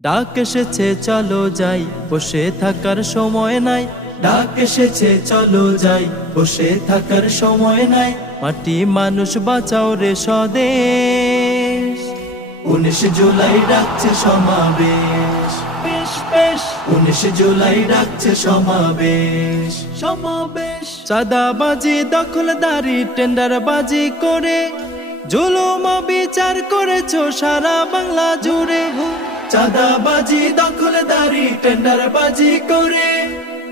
ডাক এসেছে চলো যাই, বসে থাকার সময় নাই। ডাক এসেছে চলো যাই, বসে থাকার সময় নাই। মাটি মানুষ বাঁচাও রে স্বদেশ। 19 জুলাই ডাকছে সমাবেশ, বেশ বেশ। 19 জুলাই ডাকছে সমাবেশ, সমাবেশ। চাঁদাবাজি, দখলদারি, টেন্ডারবাজি করে জুলুম বিচার করেছো সারা বাংলা জুড়ে। চাঁদাবাজি, দখলদারি, টেন্ডারবাজি করে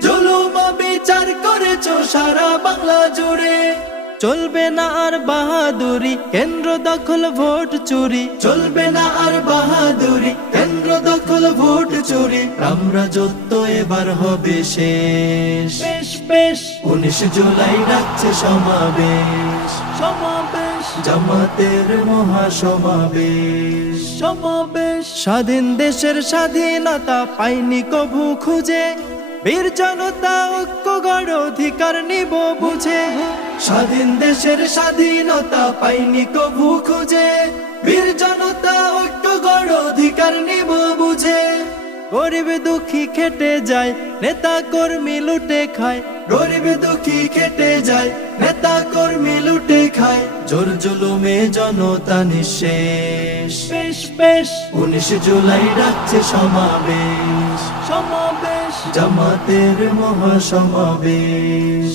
জুলুম বিচার করেছো সারা বাংলা জুড়ে। চলবে না আর বাহাদুরি, কেন্দ্র দখল ভোট চুরি। চলবে না আর বাহাদুরি, কেন্দ্র দখল ভোট চুরি। রামরাজত্ব এবার হবে শেষ, বেশ বেশ। 19 জুলাই ডাকছে সমাবেশ, সমাবেশ। জামাতের মহাসমাবেশ, সমাবেশ। স্বাধীন দেশের স্বাধীনতা পাইনি কভু খুঁজে, বীর জনতা ঐক্য গড় অধিকার নিব বুঝে। স্বাধীন দেশের স্বাধীনতা পাইনি কভু খুঁজে, বীর জনতা ঐক্য গড় অধিকার নিব বুঝে। গরিব দুঃখী খেটে যায়, নেতা কর্মী লুটে খায়। গরিব দুঃখী খেটে যায়, নেতা কর্মী লুটে খায়। জোর জুলুমে জনতা নিঃশেষ, বেশ বেশ। 19 জুলাই ডাকছে সমাবেশ, সমাবেশ। জামাতের মহাসমাবেশ।